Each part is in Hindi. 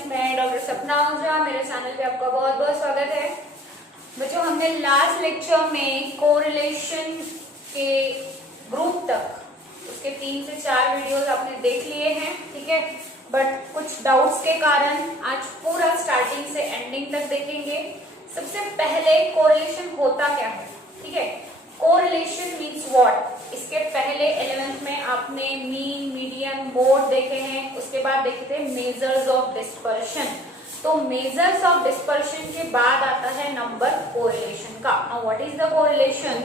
गाइस, मैं डॉक्टर सपना आहूजा, मेरे चैनल पे आपका बहुत बहुत स्वागत है। बच्चों, हमने लास्ट लेक्चर में कोरिलेशन के ग्रुप तक उसके 3 से 4 वीडियोस आपने देख लिए हैं, ठीक है। बट कुछ डाउट्स के कारण आज पूरा स्टार्टिंग से एंडिंग तक देखेंगे। सबसे पहले कोरिलेशन होता क्या है, ठीक है। Correlation means what. इसके पहले 11th में आपने मीन, मीडियन, मोड देखे हैं। उसके बाद देखे थे मेजर्स ऑफ डिस्पर्शन। तो मेजर्स ऑफ डिस्पर्शन के बाद आता है नंबर कोरिलेशन का। Now what is the correlation?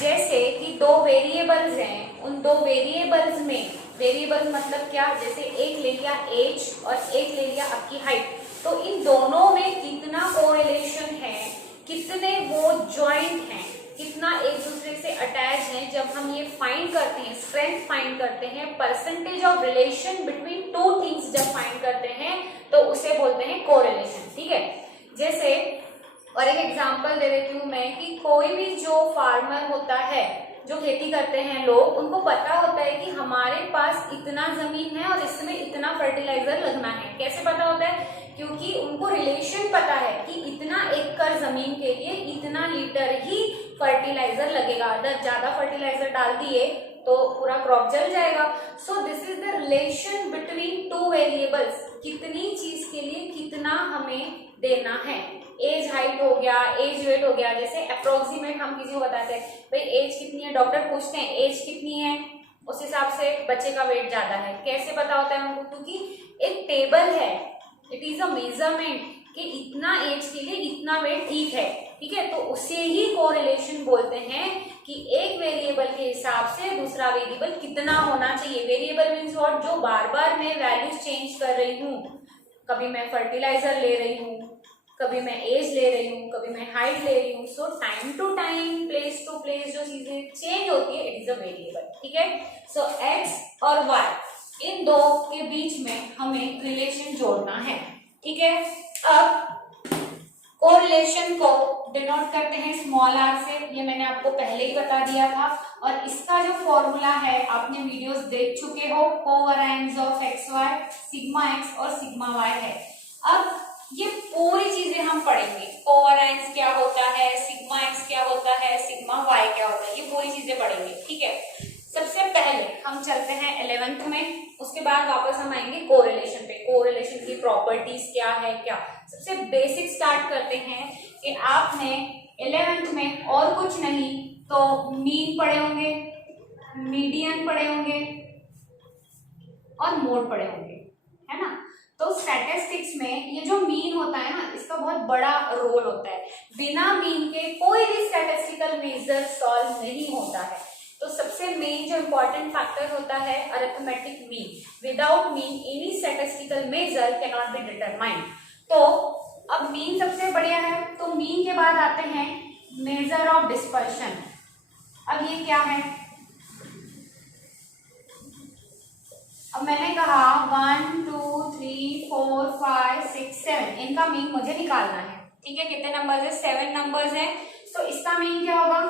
जैसे कि 2 वेरिएबल्स हैं, उन 2 वेरिएबल्स में, वेरिएबल मतलब क्या, जैसे एक ले लिया एज और एक ले लिया आपकी हाइट, तो इन दोनों में कितना कोरिलेशन है, कितने वो ज्वाइंट हैं, कितना एक दूसरे से अटैच हैं। जब हम ये फाइंड करते हैं, स्ट्रेंथ फाइंड करते हैं, percentage of relation between 2 things जब फाइंड करते हैं तो उसे बोलते हैं कोरिलेशन, ठीक है। जैसे और एक एग्जांपल दे देती हूँ मैं कि कोई भी जो फार्मर होता है, जो खेती करते हैं लोग, उनको पता होता है कि हमारे पास इतना जमीन है और इसमें इतना फर्टिलाइजर लगना है। कैसे पता होता है? क्योंकि उनको रिलेशन पता है कि इतना एकड़ जमीन के लिए इतना लीटर ही फर्टिलाइजर लगेगा। अगर ज्यादा फर्टिलाइजर डाल दिए तो पूरा क्रॉप जल जाएगा। So this is the relation between 2 variables. कितनी चीज के लिए कितना हमें देना है। एज हाइट हो गया, एज वेट हो गया। जैसे अप्रोक्सीमेट हम किसी को बताते हैं, भाई एज कितनी है, डॉक्टर पूछते हैं एज कितनी है, उस हिसाब से बच्चे का वेट ज्यादा है। कैसे पता होता है उनको? क्योंकि एक टेबल है, इट इज अ मेजरमेंट कि इतना एज के लिए इतना वेट ठीक है, ठीक है। तो उसे ही कोरिलेशन बोलते हैं कि एक वेरिएबल के हिसाब से दूसरा वेरिएबल कितना होना चाहिए। Variable means what? जो बार बार मैं वैल्यूज चेंज कर रही हूँ। कभी मैं फर्टिलाइजर ले रही हूँ, कभी मैं एज ले रही हूँ, कभी मैं हाइट ले रही हूँ। So time to time, place to place जो चीजें चेंज होती है, इट इज अ वेरिएबल, ठीक है। सो एक्स और वाई, इन दो के बीच में हमें रिलेशन जोड़ना है, ठीक है। अब कोरिलेशन को डिनोट करते हैं स्मॉल आर से। ये मैंने आपको पहले ही बता दिया था और इसका जो फॉर्मूला है आपने वीडियोस देख चुके हो। Covariance of x Y, sigma X और सिग्मा वाई है। अब ये पूरी चीजें हम पढ़ेंगे। कोवेरिएंस क्या होता है, सिग्मा एक्स क्या होता है, सिग्मा वाई क्या होता है, ये पूरी चीजें पढ़ेंगे, ठीक है। सबसे पहले हम चलते हैं 11th में, उसके बाद वापस हम आएंगे कोरिलेशन पे। कोरिलेशन की प्रॉपर्टीज क्या है, क्या। सबसे बेसिक स्टार्ट करते हैं कि आपने 11th में और कुछ नहीं तो मीन पढ़े होंगे, मीडियन पढ़े होंगे और मोड पढ़े होंगे, है ना। तो स्टैटिस्टिक्स में ये जो मीन होता है ना, इसका बहुत बड़ा रोल होता है। बिना मीन के कोई भी स्टैटिस्टिकल मेजर सॉल्व नहीं होता है। तो सबसे मेन जो इम्पोर्टेंट फैक्टर होता है arithmetic mean. Without mean any statistical measure can not be determined. तो अब मीन सबसे बढ़िया है, तो मीन के बाद आते हैं मेजर ऑफ डिस्पर्शन। अब ये क्या है? अब मैंने कहा 1 2 3 4 5 6 7, इनका मीन मुझे निकालना है, ठीक है। कितने नंबर्स है? 7 नंबर्स हैं। तो इसका मीन क्या होगा?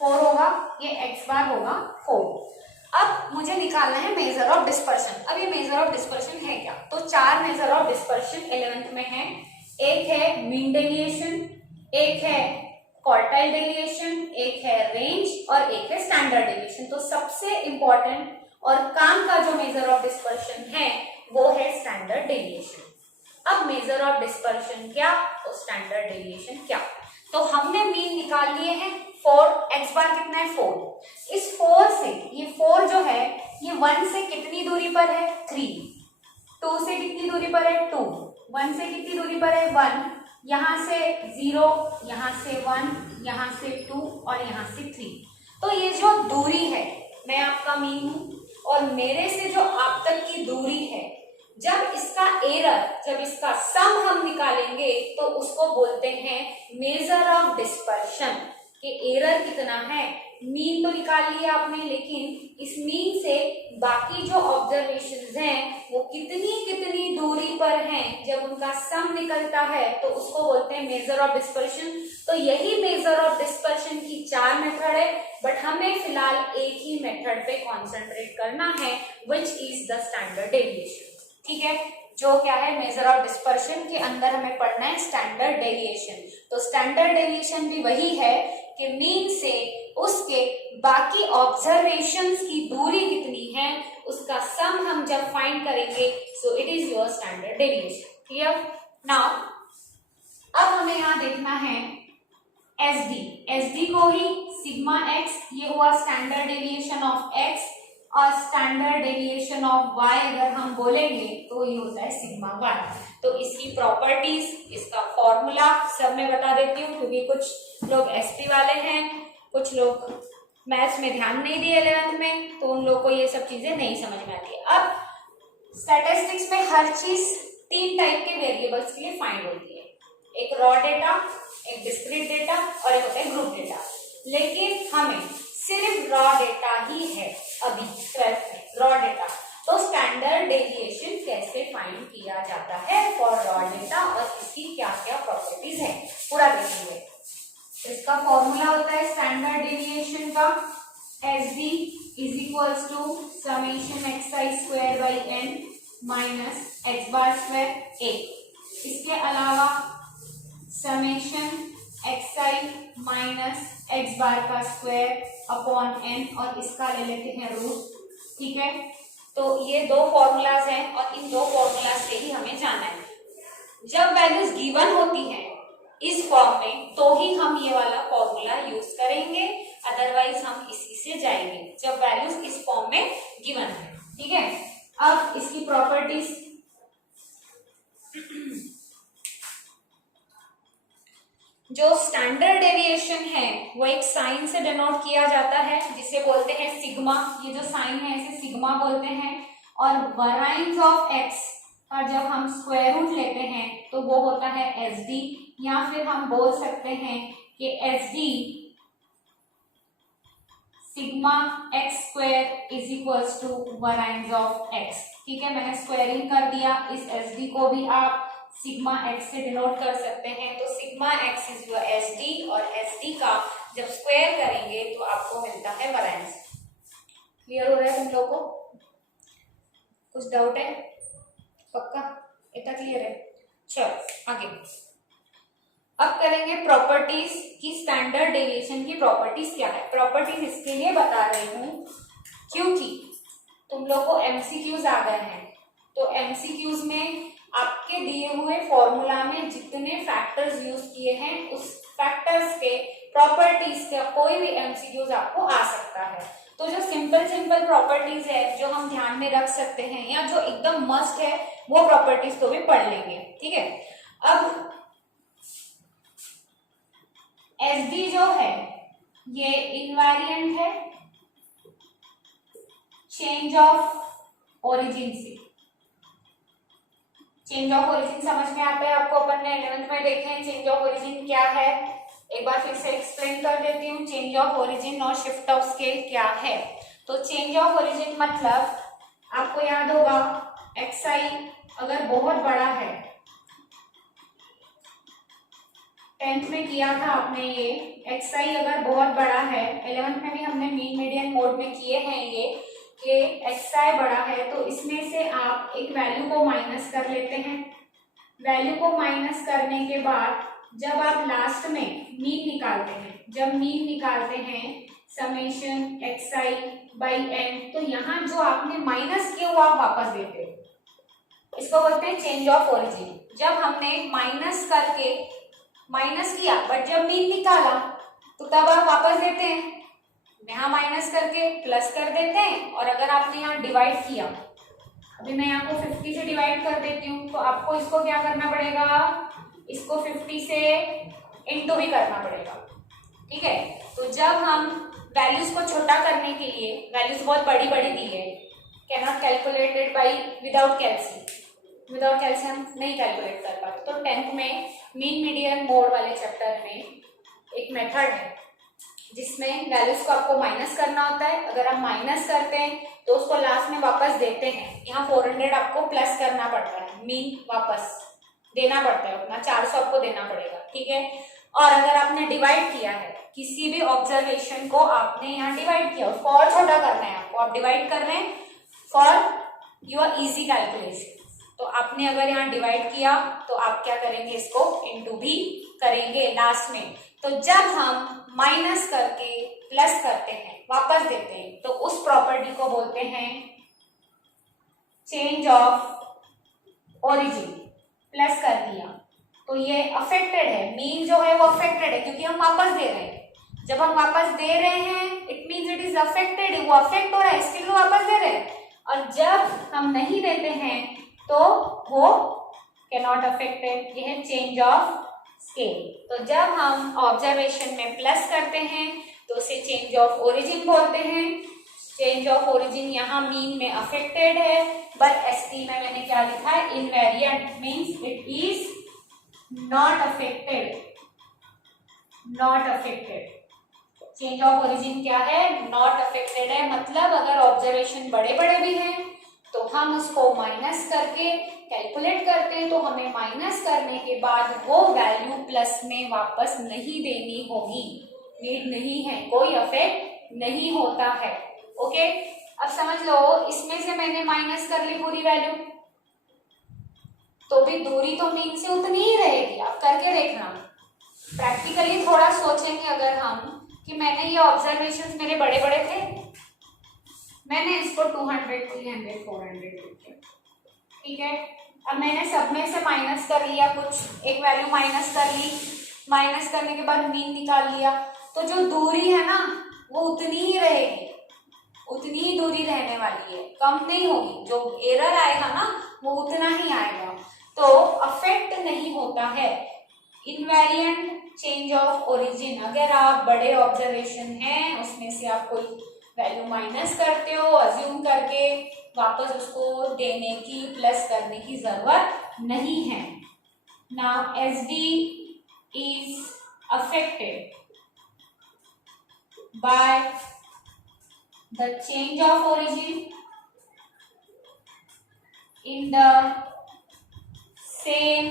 4 होगा। ये एक्स बार होगा 4। अब मुझे निकालना है मेजर ऑफ डिस्पर्शन। अब ये मेजर ऑफ डिस्पर्शन है क्या? तो 4 मेजर ऑफ डिस्पर्शन 11th में है। एक है मीन डेविएशन, एक है क्वार्टाइल डेविएशन, एक है रेंज और एक है स्टैंडर्ड डेविएशन। तो सबसे इंपॉर्टेंट और काम का जो मेजर ऑफ डिस्पर्शन है वो है स्टैंडर्ड डेविएशन। अब मेजर ऑफ डिस्पर्शन क्या तो स्टैंडर्ड डेविएशन क्या। तो हमने मीन निकाल लिए हैं 4, एक्स बार कितना है 4। इस 4 से, ये 4 जो है ये 1 से कितनी दूरी पर है? 3। 2 से कितनी दूरी पर है? 2। 1 से कितनी दूरी पर है? 1। यहाँ से 0, यहाँ से 1, यहाँ से 2 और यहाँ से 3। तो ये जो दूरी है, मैं आपका मीन हूं और मेरे से जो आप तक की दूरी है, जब इसका एरर, जब इसका सम हम निकालेंगे तो उसको बोलते हैं मेजर ऑफ डिस्पर्शन। कि एरर कितना है। मीन तो निकाल लिया आपने, लेकिन इस मीन से बाकी जो ऑब्जर्वेशंस हैं वो कितनी कितनी दूरी पर हैं, जब उनका सम निकलता है तो उसको बोलते हैं मेजर ऑफ डिस्पर्शन। तो यही मेजर ऑफ डिस्पर्शन की 4 मेथड है, बट हमें फिलहाल एक ही मेथड पे कॉन्सेंट्रेट करना है, which is the standard deviation, ठीक है। जो क्या है मेजर ऑफ डिस्पर्शन के अंदर हमें पढ़ना है स्टैंडर्ड डेविएशन। तो स्टैंडर्ड डेविएशन भी वही है कि मीन से उसके बाकी ऑब्जर्वेशंस की दूरी कितनी है उसका सम हम जब फाइंड करेंगे so it is your standard deviation. Clear? Now अब हमें यहाँ देखना है एसडी को ही सिग्मा एक्स, ये हुआ स्टैंडर्ड डेविएशन ऑफ एक्स, और स्टैंडर्ड डेविएशन ऑफ वाई अगर हम बोलेंगे तो ये होता है सिग्मा वाई। तो इसकी प्रॉपर्टीज, इसका फॉर्मूला सब मैं बता देती हूँ क्योंकि कुछ लोग एसपी वाले हैं, कुछ लोग मैथ्स में ध्यान नहीं दिए 11th में, तो उन लोगों को ये सब चीजें नहीं समझ में आती है। अब स्टैटिस्टिक्स में हर चीज 3 टाइप के वेरिएबल्स के लिए फाइंड होती है, एक रॉ डेटा, एक डिस्क्रीट डेटा और एक होता है ग्रुप डेटा। लेकिन हमें सिर्फ रॉ डेटा ही है अभी 12th में, रॉ डेटा। तो स्टैंडर्ड डेविएशन कैसे फाइंड किया जाता है फॉर रॉ डेटा और इसकी क्या क्या प्रॉपर्टीज है पूरा देखेंगे। इसका फॉर्मूला होता है स्टैंडर्ड डेविएशन का S D is equals to summation x i square by N minus x bar square ए। इसके अलावा summation x i minus x bar का स्क्वायर अपॉन एन और इसका ले लेते हैं रूट। ठीक है, तो ये 2 फॉर्मूलाज हैं और इन 2 फॉर्मूलाज से ही हमें जाना है। जब वैल्यूज गिवन होती हैं इस फॉर्म में तो ही हम ये वाला फॉर्मूला यूज करेंगे, अदरवाइज हम इसी से जाएंगे जब वैल्यूज इस फॉर्म में गिवन है। ठीक है, अब इसकी प्रॉपर्टीज जो स्टैंडर्ड डेविएशन है वो एक साइन से डिनोट किया जाता है जिसे बोलते हैं सिग्मा, ये जो साइन है इसे सिग्मा बोलते हैं। और वराइंस ऑफ एक्स का जब हम स्क्वायर रूट लेते हैं तो वो होता है एस डी, या फिर हम बोल सकते हैं कि S D sigma X square is equals to variance of X. ठीक है, मैंने स्क्वायरिंग कर दिया, इस एस डी को भी आप सिग्मा एक्स से डिनोट कर सकते हैं। तो sigma x is your S D और एस डी का जब स्क्वायर करेंगे तो आपको मिलता है वराइंस। क्लियर हो रहा है तुम लोग को? कुछ डाउट है? पक्का इतना क्लियर है? चलो आगे अब करेंगे प्रॉपर्टीज की स्टैंडर्ड डेविएशन की प्रॉपर्टीज क्या है। प्रॉपर्टीज इसके लिए बता रही हूँ क्योंकि तुम लोग को एमसीक्यूज आ गए हैं, तो एमसीक्यूज में आपके दिए हुए फॉर्मूला में जितने फैक्टर्स यूज किए हैं उस फैक्टर्स के प्रॉपर्टीज का कोई भी एमसीक्यूज आपको आ सकता है। तो जो सिंपल प्रॉपर्टीज है जो हम ध्यान में रख सकते हैं या जो एकदम मस्ट है वो प्रॉपर्टीज तो भी पढ़ लेंगे। ठीक है, अब एस डी जो है ये इनवेरिएंट है चेंज ऑफ ओरिजिन से। चेंज ऑफ ओरिजिन समझ में आता है आपको? अपन ने 11th में देखे हैं चेंज ऑफ ओरिजिन क्या है, एक बार फिर से एक्सप्लेन कर देती हूँ। चेंज ऑफ ओरिजिन और शिफ्ट ऑफ स्केल क्या है। तो चेंज ऑफ ओरिजिन मतलब आपको याद होगा एक्स आई अगर बहुत बड़ा है, 10th में किया था आपने ये, एक्स आई अगर बहुत बड़ा है, 11th में भी हमने मीन मीडियन मोड में किए हैं ये कि एक्स आई बड़ा है तो इसमें से आप एक वैल्यू को माइनस कर लेते हैं। वैल्यू को माइनस करने के बाद जब आप लास्ट में मीन निकालते हैं, जब मीन निकालते हैं summation x I by N, तो यहाँ जो आपने माइनस किया वो आप वापस देते हो। इसको बोलते हैं चेंज ऑफ ओरिजिन। जब हमने माइनस करके माइनस किया बट जब मीन निकाला तो तब आप वापस देते हैं, यहाँ माइनस करके प्लस कर देते हैं। और अगर आपने यहाँ डिवाइड किया, अभी मैं यहाँ को 50 से डिवाइड कर देती हूँ तो आपको इसको क्या करना पड़ेगा, इसको 50 से इंटू भी करना पड़ेगा। ठीक है, तो जब हम वैल्यूज को छोटा करने के लिए, वैल्यूज बहुत बड़ी बड़ी दी है, can not calculated by without calcium, without calcium नहीं कैलकुलेट कर पाते। तो 10th में मीन मीडियन मोड वाले चैप्टर में एक मेथड है जिसमें वैल्यूज को आपको माइनस करना होता है। अगर आप माइनस करते हैं तो उसको लास्ट में वापस देते हैं। यहाँ 400 आपको प्लस करना पड़ता है, मीन वापस देना पड़ता है, उतना 400 आपको देना पड़ेगा। ठीक है, और अगर आपने डिवाइड किया है किसी भी ऑब्जर्वेशन को, आपने यहाँ डिवाइड किया, उसको और छोटा करना है आपको, आप डिवाइड कर रहे हैं फॉर योर इजी कैलकुलेशन। तो आपने अगर यहाँ डिवाइड किया तो आप क्या करेंगे, इसको इनटू भी करेंगे लास्ट में। तो जब हम माइनस करके प्लस करते हैं, वापस देते हैं, तो उस प्रॉपर्टी को बोलते हैं चेंज ऑफ ओरिजिन। प्लस कर दिया तो ये अफेक्टेड है, मीन जो है वो अफेक्टेड है क्योंकि हम वापस दे रहे हैं। जब हम वापस दे रहे हैं it means it is affected, वो अफेक्ट हो रहा है, स्टिल वो वापस दे रहे हैं। और जब हम नहीं देते हैं तो वो कैन नॉट अफेक्टेड। ये है चेंज ऑफ स्केल। तो जब हम ऑब्जर्वेशन में प्लस करते हैं तो उसे चेंज ऑफ ओरिजिन बोलते हैं। चेंज ऑफ ओरिजिन यहाँ मीन में अफेक्टेड है, बट एसटी में मैंने क्या लिखा है, invariant means it is not affected. Not affected. Change of origin क्या है, नॉट अफेक्टेड है। मतलब अगर ऑब्जर्वेशन बड़े बड़े भी हैं तो हम उसको माइनस करके कैलकुलेट करते हैं, तो हमें माइनस करने के बाद वो वैल्यू प्लस में वापस नहीं देनी होगी। नीड नहीं है, कोई अफेक्ट नहीं होता है। ओके, अब समझ लो इसमें से मैंने माइनस कर ली पूरी वैल्यू, तो भी दूरी तो मीन से उतनी ही रहेगी। आप करके देखना, प्रैक्टिकली थोड़ा सोचेंगे अगर हम कि मैंने ये ऑब्जर्वेशंस मेरे बड़े बड़े थे, मैंने इसको 200, 300, 400 लिखा, ठीक है। अब मैंने सब में से माइनस कर लिया, कुछ एक वैल्यू माइनस कर ली, माइनस करने के बाद मीन निकाल लिया, तो जो दूरी है ना वो उतनी ही रहेगी, उतनी ही दूरी रहने वाली है, कम नहीं होगी। जो एरर आएगा ना वो उतना ही आएगा, तो अफेक्ट नहीं होता है। इनवेरिएंट चेंज ऑफ ओरिजिन, अगर आप बड़े ऑब्जर्वेशन हैं उसमें से आप कोई वैल्यू माइनस करते हो अज्यूम करके, वापस उसको देने की प्लस करने की जरूरत नहीं है। Now S D is affected by the change of origin in the same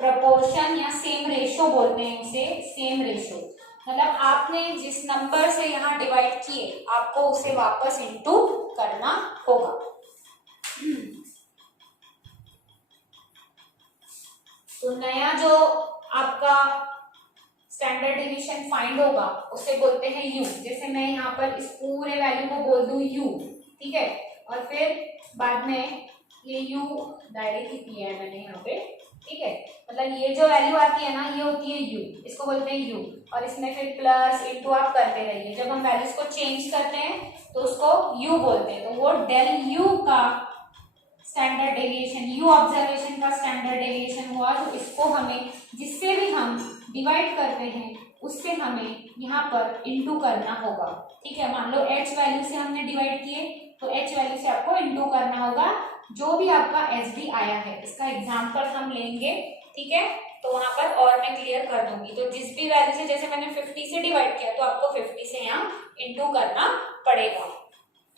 proportion या सेम रेशो बोलते हैं उसे, सेम रेशो। मतलब आपने जिस नंबर से यहाँ डिवाइड किए आपको उसे वापस इनटू करना होगा। तो नया जो आपका स्टैंडर्ड डिवीजन फाइंड होगा उसे बोलते हैं यू। जैसे मैं यहाँ पर इस पूरे वैल्यू को बोल दूं यू, ठीक है, और फिर बाद में ये यू डायरेक्ट ही किया है मैंने यहाँ पे, ठीक है। मतलब ये जो वैल्यू आती है ना ये होती है यू, इसको बोलते हैं यू, और इसमें फिर प्लस इनटू आप करते रहिए। जब हम वैल्यूज को चेंज करते हैं तो उसको यू बोलते हैं। तो वो डेल यू का स्टैंडर्ड डेविएशन, यू ऑब्जर्वेशन का स्टैंडर्ड डेविएशन हुआ। तो इसको हमें जिससे भी हम डिवाइड करते हैं उससे हमें यहाँ पर इनटू करना होगा, ठीक है। मान लो एच वैल्यू से हमने डिवाइड किए तो एच वैल्यू से आपको इनटू करना होगा जो भी आपका एच डी आया है। इसका एग्जाम्पल हम लेंगे, ठीक है, तो वहां पर और मैं क्लियर कर दूंगी। तो जिस भी वैल्यू से, जैसे मैंने 50 से डिवाइड किया तो आपको 50 से यहाँ इनटू करना पड़ेगा।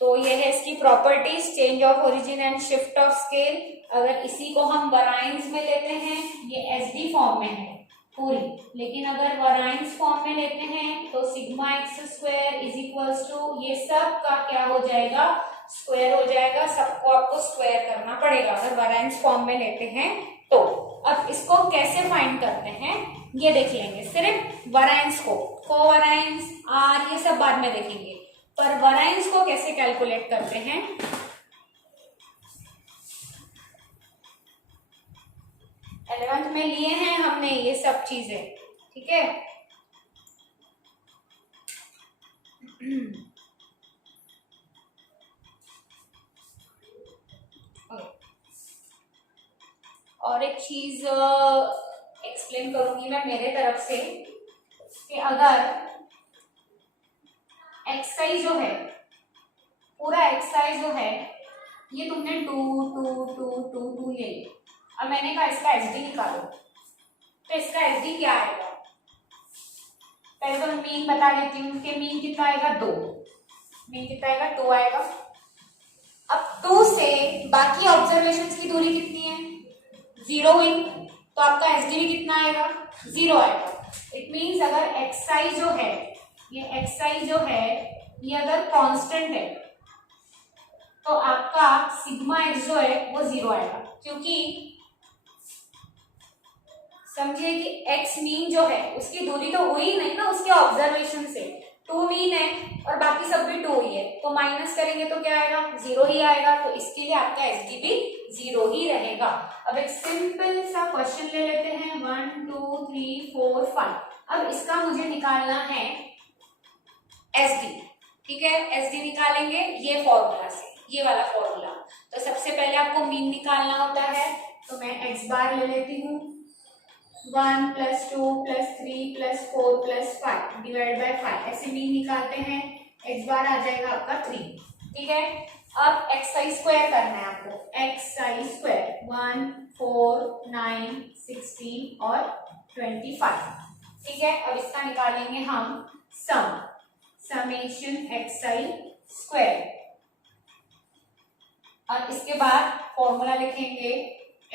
तो ये है इसकी properties, change of origin and shift of scale. अगर इसी को हम वराइंस में लेते हैं, ये एच डी फॉर्म में है पूरी, लेकिन अगर वराइंस फॉर्म में लेते हैं तो sigma X square is equals to, ये सब का क्या हो जाएगा, स्क्वायर हो जाएगा। सबको आपको स्क्वायर करना पड़ेगा अगर वराइंस फॉर्म में लेते हैं तो। अब इसको कैसे फाइंड करते हैं ये देख लेंगे। सिर्फ वराइंस को, कोवराइंस, आर, ये सब बाद में देखेंगे, पर वराइंस को कैसे कैलकुलेट करते हैं 11th में लिए हैं हमने ये सब चीजें, ठीक है। और एक चीज एक्सप्लेन करूंगी मैं मेरे तरफ से कि अगर एक्सआई जो है, पूरा एक्सआई जो है ये तुमने 2 2 2 2 2 ले लिया। अब मैंने कहा इसका एच डी निकालो, तो इसका एच डी क्या आएगा, पहले तो मीन बता देती हूँ कि मीन कितना आएगा 2, मीन कितना आएगा 2 आएगा। अब 2 से बाकी ऑब्जर्वेशंस की दूरी कितनी है 0 हुई, तो आपका एच डी कितना आएगा 0 आएगा। इट मीन्स अगर एक्सआई जो है, ये एक्सआई जो है ये अगर कांस्टेंट है, तो आपका सिग्मा एक्स जो है वो 0 आएगा, क्योंकि समझिए कि एक्स मीन जो है उसकी दूरी तो हुई ही नहीं ना उसके ऑब्जर्वेशन से, 2 मीन है और बाकी सब भी 2 ही है, तो माइनस करेंगे तो क्या आएगा, 0 ही आएगा। तो इसके लिए आपका एसडी भी 0 ही रहेगा। अब एक सिंपल सा क्वेश्चन ले लेते हैं, 1 2 3 4 5। अब इसका मुझे निकालना है एसडी, ठीक है, एसडी निकालेंगे ये फॉर्मूला से, ये वाला फॉर्मूला। तो सबसे पहले आपको मीन निकालना होता है, तो मैं एक्स बार ले लेती हूँ, 1 + 2 + 3 + 4 + 5 डिवाइड बाय 5, ऐसे मीन निकालते हैं, एक्स बार आ जाएगा आपका 3, ठीक है। अब एक्स का स्क्वायर करना है आपको, एक्स का स्क्वायर 1 4 9 16 और 25, ठीक है। अब इसका निकालेंगे हम सम, समेशन xi स्क्वायर, और इसके बाद फॉर्मूला लिखेंगे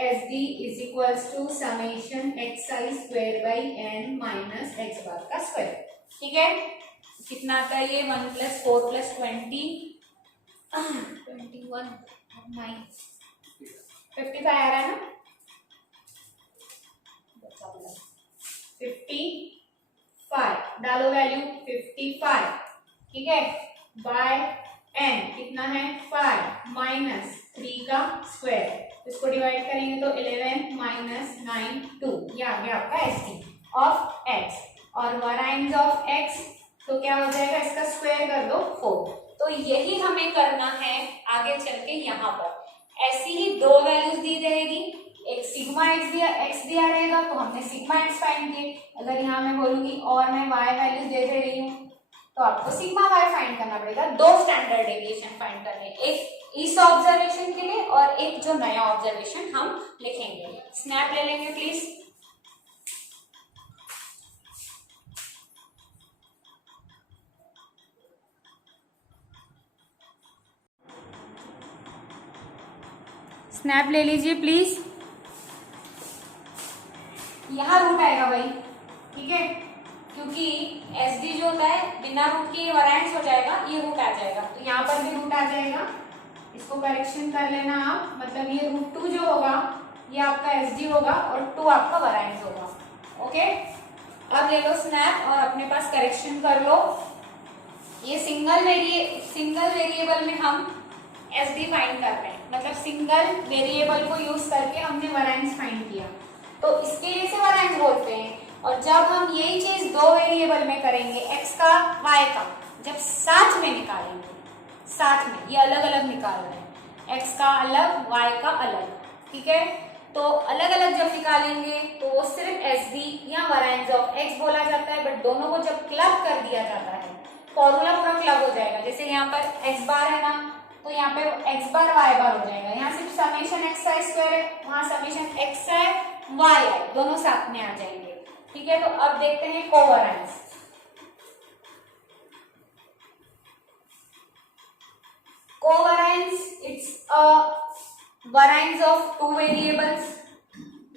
SD = summation xi square by n minus x बार का स्क्वायर, ठीक है। कितना आता है ये, 1 + 4 + 20 21 9 55 आ रहा है ना, 55 डालो वैल्यू 55, ठीक है, बाय n कितना है 5 माइनस 3 का स्क्वायर, इसको डिवाइड करेंगे तो 11 माइनस 9 2, ये आ गया आपका एसडी ऑफ x, और वराइंस ऑफ x तो क्या हो जाएगा, इसका स्क्वायर कर दो 4। तो यही हमें करना है आगे चल के, यहाँ पर ऐसी ही 2 वैल्यूज दी रहेगी, एक सिग्मा एक्स दिया रहेगा तो हमने सिग्मा एक्स फाइंड किए, अगर यहाँ मैं बोलूंगी और मैं वाई वैल्यूज दे रही हूँ तो आपको सिग्मा वाई फाइंड करना पड़ेगा। 2 स्टैंडर्ड डेविएशन फाइंड करने, एक इस ऑब्जर्वेशन के लिए और एक जो नया ऑब्जर्वेशन हम लिखेंगे। स्नैप ले लेंगे प्लीज। स्नैप ले लीजिए प्लीज। यहाँ रूट आएगा भाई, ठीक है, क्योंकि एस डी जो होता है बिना रूट के वरायंस हो जाएगा, ये रूट आ जाएगा, तो यहाँ पर भी रूट आ जाएगा, इसको करेक्शन कर लेना आप, मतलब ये √2 जो होगा ये आपका एस डी होगा और 2 आपका वरायंस होगा, ओके। अब ले लो स्नैप और अपने पास करेक्शन कर लो। ये सिंगल वेरिएबल में हम एस डी फाइंड कर रहे हैं, मतलब सिंगल वेरिएबल को यूज करके हमने वरायंस फाइंड किया, तो इसके लिए इसे वरायंस बोलते हैं। और जब हम यही चीज 2 वेरिएबल में करेंगे, x का y का, जब साथ में निकालेंगे, साथ में, ये अलग अलग निकाल रहे हैं, x का अलग y का अलग, ठीक है, तो अलग अलग जब निकालेंगे तो वो सिर्फ एस डी या वरायंस ऑफ x बोला जाता है, बट दोनों को जब क्लब कर दिया जाता है फॉर्मूला पूरा क्लब हो जाएगा। जैसे यहाँ पर x बार है ना, तो यहाँ पे x बार y बार हो जाएगा, यहाँ सिर्फ समेशन xi स्क्वायर है, वहां समेशन xi y दोनों साथ में आ जाएंगे, ठीक है। तो अब देखते हैं कोवरायंस। कोवरायंस it's a variance of 2 variables,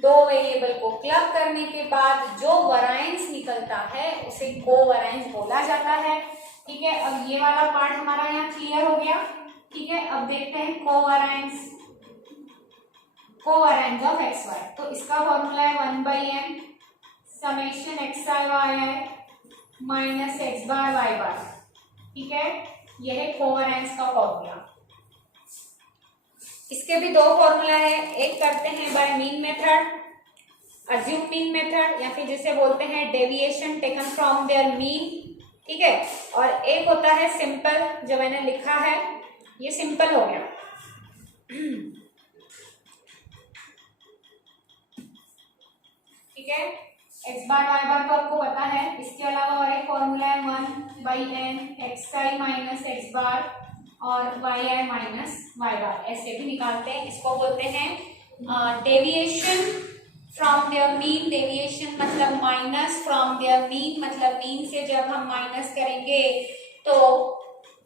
2 variable को क्लब करने के बाद जो वरायंस निकलता है उसे कोवरायंस बोला जाता है, ठीक है। अब ये वाला पार्ट हमारा यहाँ क्लियर हो गया, ठीक है। अब देखते हैं कोवरायंस ऑफ एक्स वाई, तो इसका फॉर्मूला है 1/n summation xi yi minus x बार y बार, ठीक है, यह है कोवरायंस का फॉर्मूला। इसके भी 2 फॉर्मूला है, एक करते हैं by mean method, assume mean method, या फिर जिसे बोलते हैं deviation taken from their mean, ठीक है, और एक होता है सिंपल जो मैंने लिखा है, ये सिंपल हो गया, ठीक है। x बार y बार तो आपको पता है, इसके अलावा और एक फॉर्मूला है 1/n xi माइनस x बार और yi माइनस y बार, ऐसे भी निकालते हैं। इसको बोलते हैं deviation from their mean, deviation मतलब माइनस, फ्रॉम देयर मीन मतलब मीन से जब हम माइनस करेंगे तो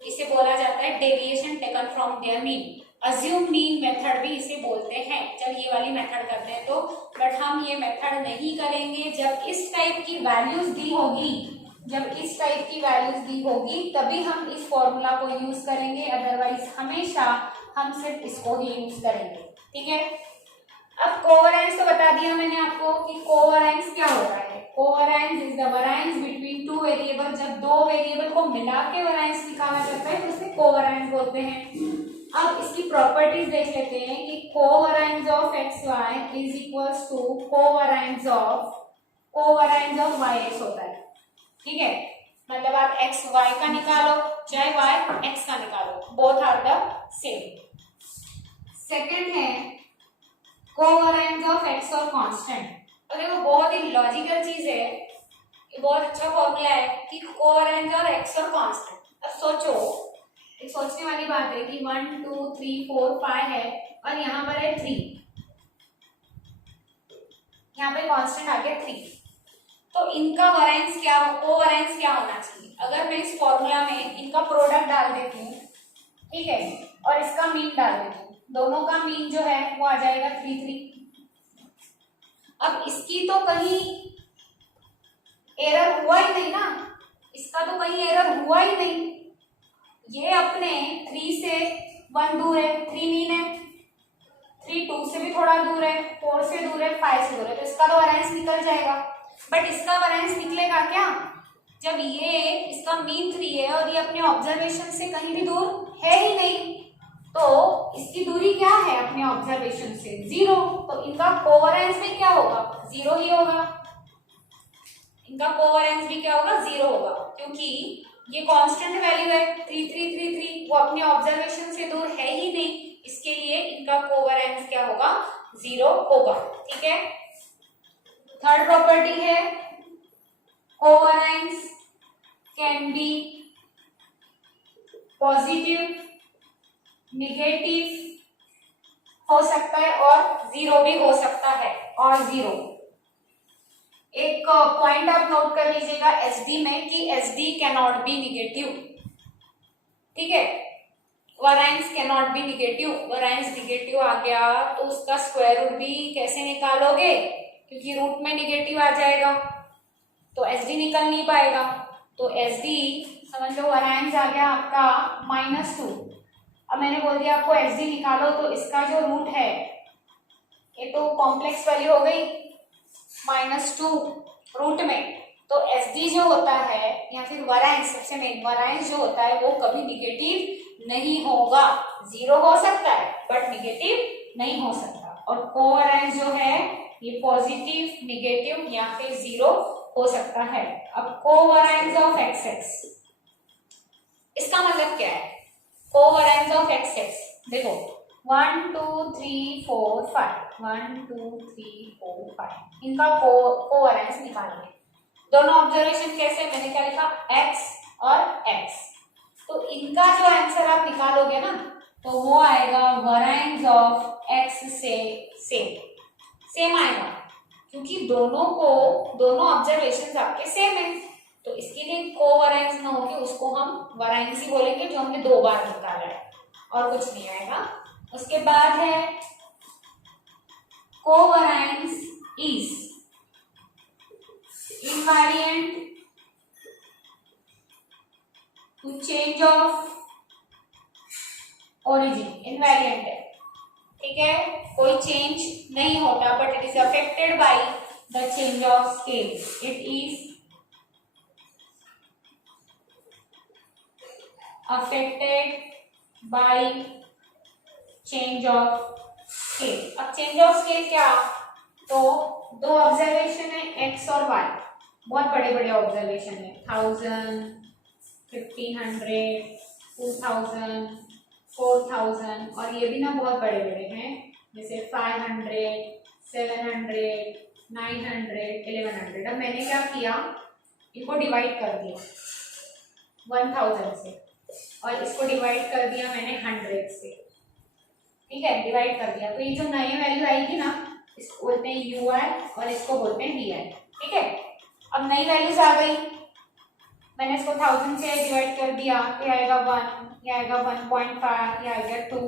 इसे बोला जाता है deviation taken from their mean. Assume mean method भी इसे बोलते हैं जब ये वाली मेथड करते हैं तो, बट हम ये मेथड नहीं करेंगे जब इस टाइप की वैल्यूज दी होगी जब इस टाइप की वैल्यूज दी होगी तभी हम इस फॉर्मूला को यूज करेंगे, अदरवाइज हमेशा हम सिर्फ इसको ही यूज करेंगे। ठीक है, अब कोवेरिएंस तो बता दिया मैंने आपको कि कोवेरिएंस क्या होता है। Covariance is the variance between two variable. जब दो वेरिएबल को मिला के वेरिएंस निकाला जाता है तो उसे कोवेरिएंस बोलते हैं। अब इसकी प्रॉपर्टीज देख लेते हैं कि covariance of x Y is equals to covariance of Y X होता है। ठीक है, मतलब आप एक्स वाई का निकालो चाहे वाई एक्स का निकालो, both are the same. Second है कोवेरिएंस ऑफ एक्स और कांस्टेंट। और देखो बहुत ही लॉजिकल चीज है, ये बहुत अच्छा फॉर्मूला है कि कोवेरिएंस और एक्स और कांस्टेंट। अब सोचो, एक सोचने वाली बात है कि 1 2 3 4 5 है और यहाँ पर है 3, यहाँ पे कांस्टेंट आ गया 3, तो इनका वेरिएंस क्या हो, कोवेरिएंस क्या होना चाहिए। अगर मैं इस फॉर्मूला में इनका प्रोडक्ट डाल देती हूँ, ठीक है, और इसका मीन डाल देती हूँ, दोनों का मीन जो है वो आ जाएगा 3 3। अब इसकी तो कहीं एरर हुआ ही नहीं ना, इसका तो कहीं एरर हुआ ही नहीं, ये अपने 3 से 1 दूर है, 3 मीन है, 3 2 से भी थोड़ा दूर है, 4 से दूर है, 5 से दूर है, तो इसका तो वेरिएंस निकल जाएगा। बट इसका वेरिएंस निकलेगा क्या, जब ये इसका मीन 3 है और ये अपने ऑब्जर्वेशन से कहीं भी दूर है ही नहीं, तो इसकी दूरी क्या है अपने ऑब्जर्वेशन से, 0, तो इनका कोवेरिएंस भी क्या होगा, 0 ही होगा। इनका कोवेरिएंस भी क्या होगा, 0 होगा, क्योंकि ये कांस्टेंट वैल्यू है 3 3 3 3, वो अपने ऑब्जर्वेशन से दूर है ही नहीं, इसके लिए इनका कोवेरिएंस क्या होगा, 0 होगा। ठीक है, थर्ड प्रॉपर्टी है covariance can be positive, negative हो सकता है और 0 भी हो सकता है, और 0। एक पॉइंट आप नोट कर लीजिएगा एसडी में कि SD can not be negative. ठीक है, variance can not be negative, variance negative आ गया तो उसका स्क्वायर रूट भी कैसे निकालोगे, क्योंकि रूट में निगेटिव आ जाएगा तो एसडी निकल नहीं पाएगा, तो एसडी समझ लो वेरिएंस आ गया आपका -2। अब मैंने बोल दिया आपको एसडी निकालो, तो इसका जो रूट है ये तो कॉम्प्लेक्स वैल्यू हो गई -2 रूट में, तो एसडी जो होता है या फिर वेरिएंस, सबसे मेन वेरिएंस जो होता है वो कभी निगेटिव नहीं होगा, 0 हो सकता है बट निगेटिव नहीं हो सकता। और कोवेरिएंस जो है ये पॉजिटिव, निगेटिव या फिर 0 हो सकता है। अब कोवेरिएंस ऑफ एक्स एक्स, इसका मतलब क्या है, कोवेरिएंस ऑफ एक्स एक्स देखो 1 2 3 4 5, 1 2 3 4 5, इनका कोवेरिएंस निकालेंगे। दोनों ऑब्जर्वेशन कैसे, मैंने क्या लिखा, x और x, तो इनका जो आंसर आप निकालोगे ना तो वो आएगा वेरिएंस ऑफ x से सेम आएगा, क्योंकि दोनों ऑब्जर्वेशन आपके सेम है, तो इसके लिए कोवेरिएंस ना होके उसको हम वेरिएंस ही बोलेंगे जो हमने 2 बार निकाला है, और कुछ नहीं आएगा। उसके बाद है covariance is invariant to change of origin, invariant है, ठीक है, कोई चेंज नहीं होता, but it is affected by the change of scale, it is affected by change of scale. अब चेंज ऑफ स्केल क्या, तो 2 ऑब्जर्वेशन है x और y, बहुत बड़े बड़े ऑब्जर्वेशन है, 1000 1500 2000 4000, और ये भी ना बहुत बड़े बड़े हैं, जैसे 500 700 900 1100। अब मैंने क्या किया, इनको डिवाइड कर दिया 1000 से, और इसको डिवाइड कर दिया मैंने 100 से, ठीक है, डिवाइड कर दिया, तो ये जो नई वैल्यू आएगी ना इसको बोलते हैं ui और इसको बोलते हैं vi। ठीक है, अब नई वैल्यूज आ गई, मैंने इसको 1000 से डिवाइड कर दिया, ये आएगा 1, ये आएगा 1.5, ये आएगा 2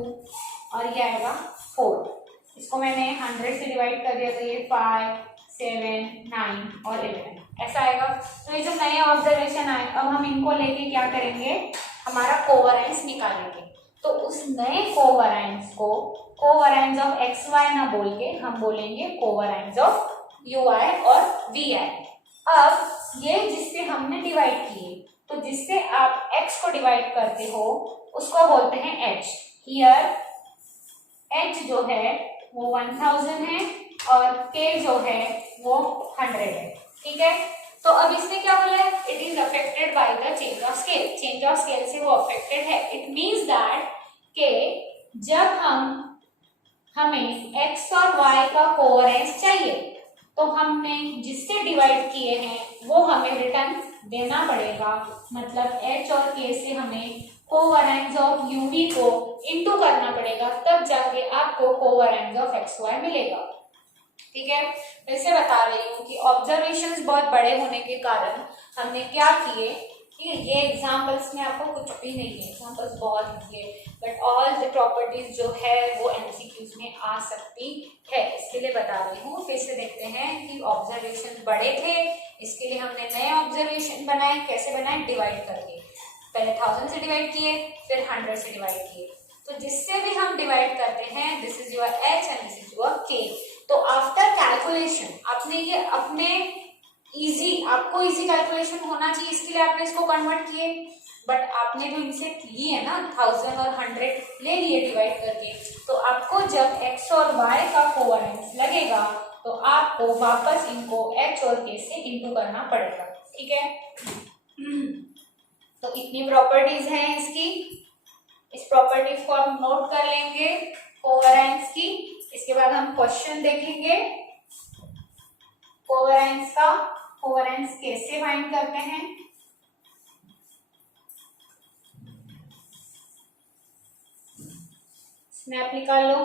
और ये आएगा 4। इसको मैंने 100 से डिवाइड कर दिया तो ये 5 7, 9 और 11 ऐसा आएगा। तो ये जो नए ऑब्जर्वेशन आए, अब हम इनको लेके क्या करेंगे, हमारा कोवेरिएंस निकालेंगे। तो उस नए कोवेरिएंस को कोवेरिएंस ऑफ एक्स वाई ना बोल के हम बोलेंगे कोवेरिएंस ऑफ यू आई और वी आई। अब ये जिससे हमने डिवाइड किए, तो जिससे आप x को डिवाइड करते हो उसको बोलते हैं h। हियर h जो है वो 1000 है और k जो है वो 100 है, ठीक है। तो अब इसने क्या बोला है, it is affected by the change of scale, change of scale से वो अफेक्टेड है। इट मीन्स दैट के जब हमें x और y का कोवेरिएंस चाहिए तो हमने जिससे डिवाइड किए हैं वो हमें रिटर्न देना पड़ेगा। मतलब h और k से हमें कोवेरिएंस ऑफ uv को इनटू करना पड़ेगा, तब जाके आपको कोवेरिएंस ऑफ xy मिलेगा, ठीक है। फिर से बता रही हूँ कि ऑब्जर्वेशंस बहुत बड़े होने के कारण हमने क्या किए कि ये एग्जांपल्स में आपको कुछ भी नहीं है, एग्जांपल्स बहुत इजी है, बट ऑल द प्रॉपर्टीज जो है वो एमसीक्यूज में आ सकती है, इसके लिए बता रही हूँ। फिर से देखते हैं कि ऑब्जर्वेशन बड़े थे, इसके लिए हमने नए ऑब्जर्वेशन बनाए। कैसे बनाए, डिवाइड करके, पहले 1000 से डिवाइड किए, फिर 100 से डिवाइड किए। तो जिससे भी हम डिवाइड करते हैं, this is your h and this is your k। तो आफ्टर कैलकुलेशन आपने ये अपने आपको इजी कैलकुलेशन होना चाहिए, इसके लिए आपने इसको कन्वर्ट किए, बट आपने जो इनसे लिए ना 1000 और 100 ले लिए डिवाइड करके, तो आपको जब x और y का कोवेरिएंस लगेगा तो आपको वापस इनको h और k से इंटू करना पड़ेगा, ठीक है। तो इतनी प्रॉपर्टीज हैं इसकी, इस प्रॉपर्टीज को आप नोट कर लेंगे कोवेरिएंस की। इसके बाद हम क्वेश्चन देखेंगे कोवेरिएंस का, कोवेरिएंस कैसे फाइंड करते हैं। स्नैप निकाल लो।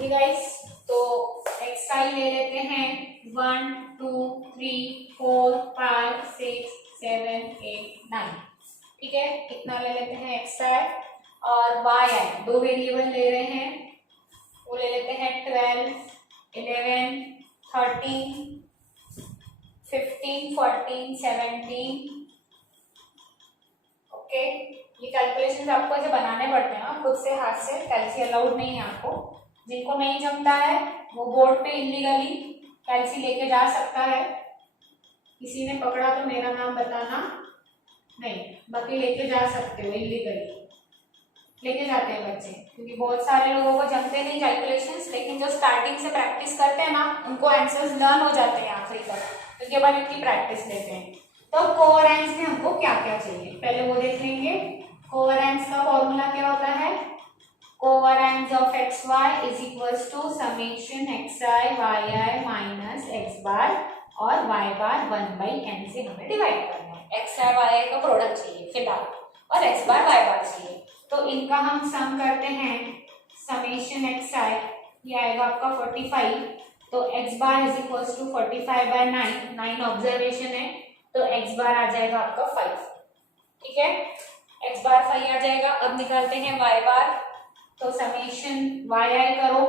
ये गाइस, तो एक्सआई ले लेते हैं 1 2 3 4 5 6 7 8 9, ठीक है। कितना ले लेते हैं एक्सआई और वाई आई, दो वेरिएबल ले रहे हैं, वो ले लेते हैं 12 11 13 15 14 17। ओके, ये कैलकुलेशंस आपको ऐसे बनाने पड़ते हैं ना खुद से, हाथ से, कैलसी अलाउड नहीं है आपको। जिनको नहीं जमता है वो बोर्ड पे इलीगली कैलसी लेके जा सकता है। किसी ने पकड़ा तो मेरा नाम बताना नहीं, बाकी लेके जा सकते हो, इलीगली लेके जाते हैं बच्चे, क्योंकि बहुत सारे लोगों को जमते नहीं कैलकुलेशंस, लेकिन जो स्टार्टिंग से प्रैक्टिस करते हैं ना उनको आंसर्स लर्न हो जाते हैं आखिरी तक, उसके बाद इनकी प्रैक्टिस लेते हैं। तो कोवेरिएंस में हमको क्या क्या चाहिए पहले वो देख लेंगे। कोवेरिएंस का फॉर्मूला क्या होता है, covariance of x Y is equals to summation x i y i minus x bar और वाई बार 1/n से हमें डिवाइड करना है। एक्स आई वाई आई का प्रोडक्ट चाहिए फिलहाल, और एक्स बार वाई बार चाहिए, तो इनका हम सम करते हैं। समेशन एक्स आई ये आएगा आपका 45, तो X bar is equals to 45/9, 9 observation है, तो एक्स बार आ जाएगा आपका 5, ठीक है। एक्स बार 5 आ जाएगा। अब निकालते हैं वाई बार, तो समेशन वाई आई करो,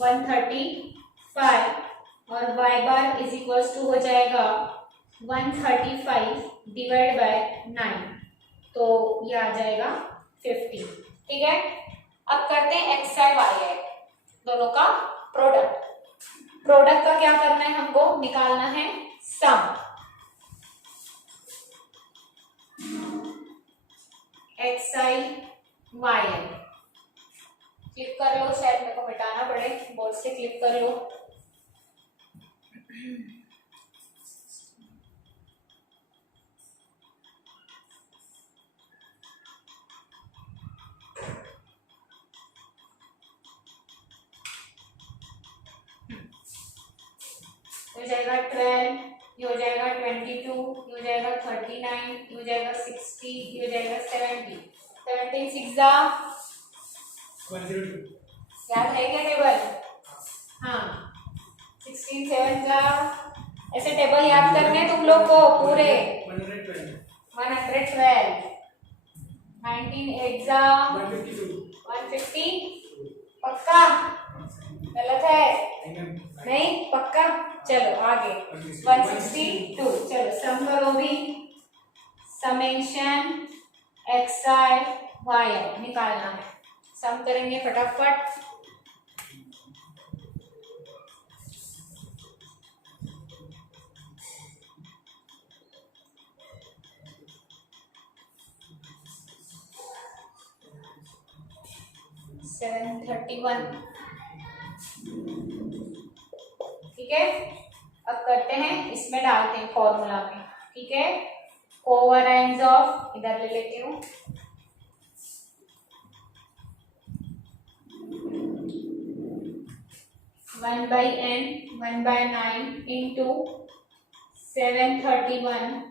वन 135 और y bar is equals to हो जाएगा 135 डिवाइड बाय 9, तो ये आ जाएगा 50, ठीक है। अब करते हैं एक्स आई वाई आई दोनों का प्रोडक्ट। प्रोडक्ट का क्या करना है, हमको निकालना है sum. X i y i click कर लो, शायद मेरे को मिटाना पड़े, बोर्ड से क्लिक कर लो। हो जाएगा 12, ये हो जाएगा 22, ये हो जाएगा 39, ये हो जाएगा 60, ये हो जाएगा 70, 17 6 102, याद है क्या टेबल? हाँ, 16 7 जा, ऐसे टेबल याद करने तुम लोग को पूरे 112, 19 8 जा 150, पक्का? गलत है? नहीं पक्का? चलो आगे 162, चलो सम करो भी, समेशन xi y निकालना है, सम करेंगे फटाफट। सेवन 31, ठीक है। अब करते हैं, इसमें डालते हैं फॉर्मूला में, ठीक है। कोवेरिएंस ऑफ, इधर ले लेती हूँ, one by n 1/9 into 731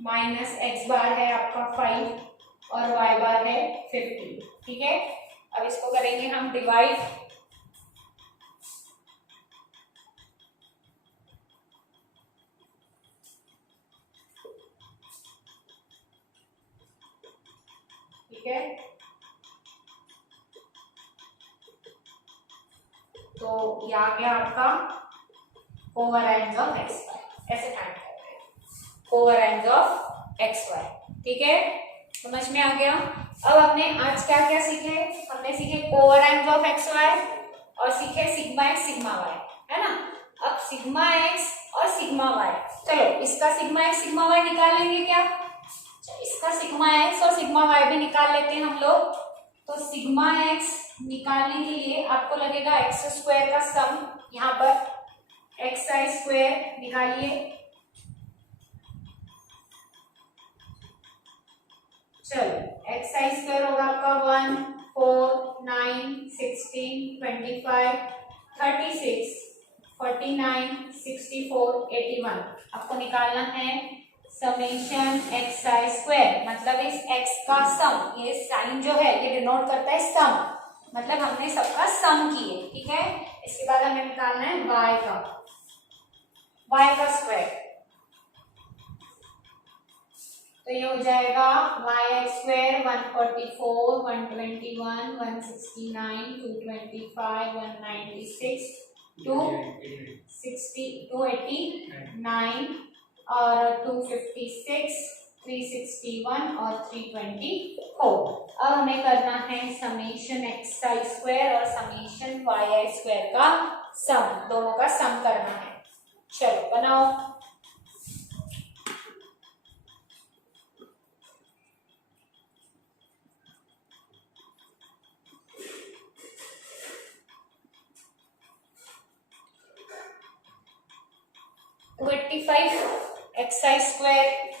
minus x बार है आपका 5 और y बार है 50, ठीक है। अब इसको करेंगे हम डिवाइड, ठीक है। तो ये आ गया आपका कोवेरिएंस ऑफ एक्स वाई, ऐसे फाइंड करते हैं कोवेरिएंस ऑफ एक्स वाई, ठीक है। समझ में आ गया? अब हमने आज क्या क्या सीखे? हमने सीखे कोवेरिएंस ऑफ एक्स वाई और सीखे सिग्मा एक्स सिग्मा वाई, है ना। अब सिग्मा एक्स और सिग्मा वाई, चलो इसका सिग्मा एक्स सिग्मा वाई निकाल लेंगे क्या? इसका सिग्मा एक्स और सिग्मा वाई भी निकाल लेते हैं हम लोग। तो सिग्मा एक्स निकालने के लिए आपको लगेगा एक्स स्क्वायर का सम, यहाँ पर एक्स आई स्क्वायर निकालिए, चलो एक्स आई स्क्वायर होगा आपका 1 4 9 16 25 36 49 64 81। आपको निकालना है समेशन एक्स आई स्क्वायर, मतलब इस एक्स का सम, ये साइन जो है ये डिनोट करता है सम, मतलब हमने सबका सम किए, ठीक है। इसके बाद हमें निकालना है y का स्क्वायर, तो ये हो जाएगा y स्क्वायर 144 121 169 225 196 289 और 256 361 और 324। अब हमें करना है समेशन एक्स आई स्क्वायर और समेशन वाई आई स्क्वायर का सम, दोनों का सम करना है। चलो बनाओ, टू 85 एक्स आई स्क्वायर,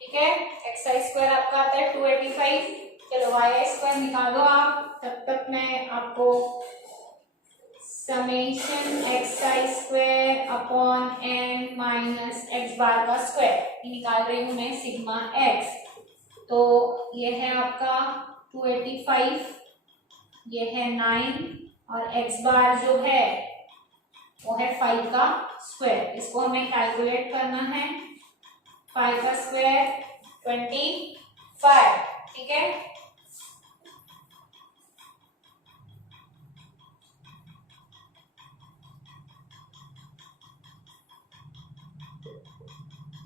ठीक है। एक्स आई स्क्वायर आपका आता है 285, चलो वाई आई स्क्वायर निकालो आप, तब तक मैं आपको summation x i square upon n minus x bar का स्क्वायर निकाल रही हूँ मैं, सिग्मा एक्स। तो ये है आपका 285, ये है 9 और एक्स बार जो है वो है 5 का स्क्वायर, इसको हमें कैलकुलेट करना है। 5 का स्क्वायर 25, ठीक है।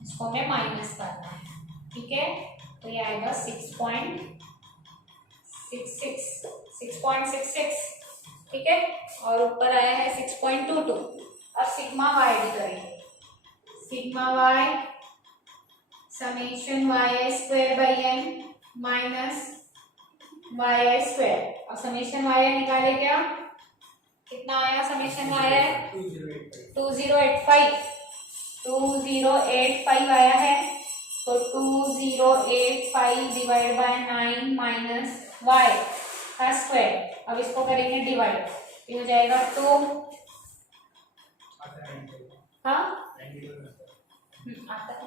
इसको हमें माइनस करना है, ठीक है। तो ये आएगा 6.66, ठीक है, और ऊपर आया है 6.22। अब सिग्मा वाई भी करेंगे, sigma Y summation Y I square by N minus Y I square, और समेशन वाई आई निकाले क्या, कितना आया समेशन वाई आई 2085 आया है। तो 2085 डिवाइड बाय 9 माइनस वाई का स्क्वायर, अब इसको करेंगे डिवाइड, तो हो जाएगा 2, हाँ आता है 2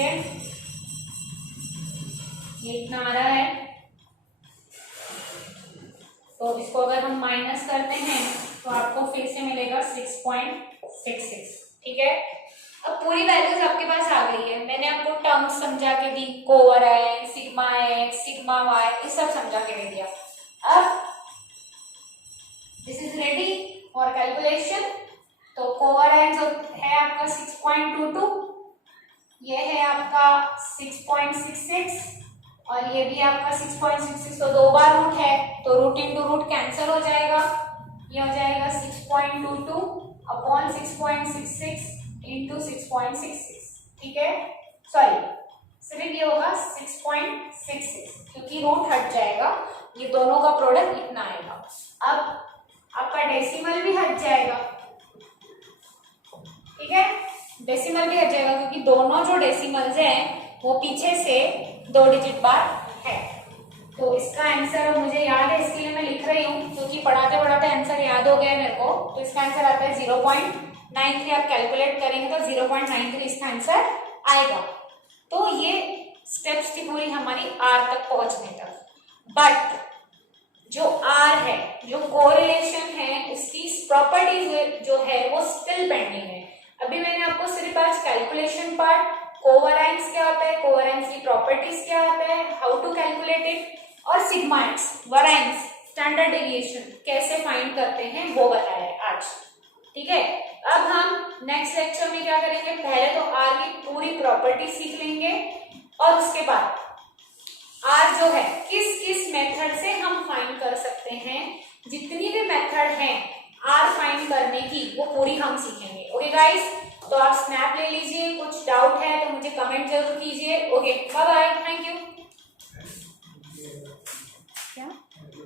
है, ये इतना आ रहा है। तो इसको अगर हम माइनस करते हैं तो आपको फिर से मिलेगा 6.66। ठीक है, अब पूरी वैल्यूज आपके पास आ गई है। मैंने आपको टर्म्स समझा के दी, covariance, sigma x, sigma y, ये सब समझा के दे दिया। अब this is ready for calculation. तो कोवेरिएंस है आपका 6.22, ये है आपका 6.66 और ये भी आपका 6.66। तो दो बार रूट है तो रूट इंटू रूट कैंसिल हो जाएगा, ये हो जाएगा 6.22 अपॉन 6.66 इंटू 6.66। ठीक है, सॉरी सिर्फ ये होगा 6.66 क्योंकि रूट हट जाएगा, ये दोनों का प्रोडक्ट इतना आएगा। अब आपका डेसिमल भी हट जाएगा। ठीक है, डेसिमल भी हट जाएगा क्योंकि दोनों जो डेसिमल्स हैं वो पीछे से 2 डिजिट बार है। तो इसका आंसर मुझे याद है, इसके लिए मैं लिख रही हूँ क्योंकि पढ़ाते पढ़ाते आंसर याद हो गया मेरे को। तो इसका आंसर आता है 0.93। आप कैलकुलेट करेंगे तो 0.93 इसका आंसर आएगा। तो ये स्टेप्स थी पूरी हमारी आर तक पहुंचने तक। बट जो आर है, जो कोरिलेशन है, उसकी प्रॉपर्टीज जो है वो स्टिल पेंडिंग है। अभी मैंने आपको सिर्फ आज कैलकुलेशन पार्ट, कोवेरिएंस क्या होता है, कोवेरिएंस की प्रॉपर्टीज क्या होता है, हाउ टू कैलकुलेट इट, और sigma x, variance, standard deviation कैसे फाइंड करते हैं वो बताया है आज। ठीक है, अब हम नेक्स्ट लेक्चर में क्या करेंगे, पहले तो आर की पूरी प्रॉपर्टी सीख लेंगे और उसके बाद आर जो है किस किस मेथड से हम फाइंड कर सकते हैं, जितनी भी मेथड हैं आर फाइंड करने की वो पूरी हम सीखेंगे। ओके गाइस, तो आप स्नैप ले लीजिए, कुछ डाउट है तो मुझे कमेंट जरूर कीजिए। Okay, bye bye, thank you.